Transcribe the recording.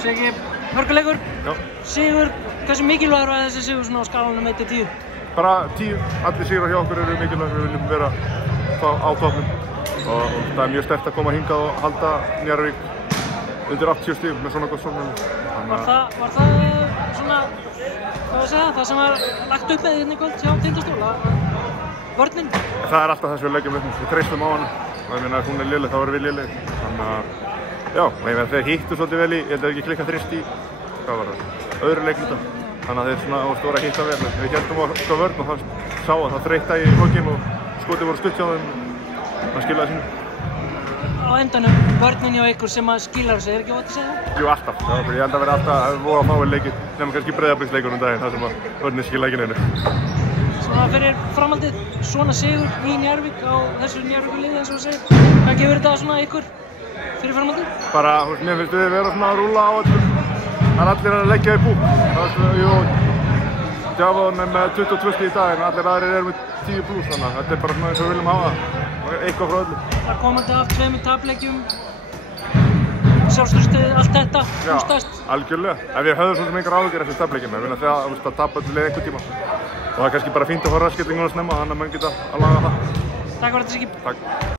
Siggi, hörkuleikur. Já. Sigur, hversu mikilvægur var þessi sigur svona á skalanum 1–10? Bara 10, allir sigrar hjá okkur eru mikilvægir, við viljum vera á toppnum og það er mjög sterkt að koma hingað og halda Njarðvík undir 80 stigum með svona gott sóknarlið. Var það svona, hvað að segja, það sem var lagt upp með hérna í kvöld hjá Tindastól, vörnin? Það er alltaf það sem við leggjum upp, við treystum á hana. Það meina ef hún er léleg þá erum við léleg. Þannig að, já, þeir hittu svolítið vel í, ég held að ekki klikka þrist í, hvað var það, öðru leikluta. Þannig að þeir svona stóra hitta vel. Við héldum á vörn og það sá að það þreytta í lokin og skotið voru stutt hjá þeim. Það skilaði sínu. Á endanum, vörnin hjá ykkur sem að skilar þessu, ekki óvægt að segja það? Jú, alltaf. Ég held að vera alltaf að voru að fáið leikir, nema kannski Breiðabliksleikur daginn, þar sem að vörnin skilja ekki neinu. Svona fyrir framhaldið, svona sigur í Njarðvík á þessu Njarðvíkurliði eins og það segir. Hvað gefur þetta svona ykkur fyrir framhaldið? Bara, mér finnst við vera svona að rúlla á öllum. Það er allir að leggja í búk. Djafóðin er með 22 stig í dag en allir aðrir eru með 10+, þannig að þetta er bara svona eins og við viljum hafa það. Eitthvað frá öllum. Það komandi af 2 tapleikjum, sjálfstraustið, allt þetta, hústast. Já, algjörlega. En við höfðum svona engar áhyggjur eftir tapleikina. Við viljum að tapa öllu leið einhvern tíma. Og það er kannski bara fínt að fá raskellinguna snemma, þannig að menn geta að laga það. Takk fyrir þetta, Siggi. Takk.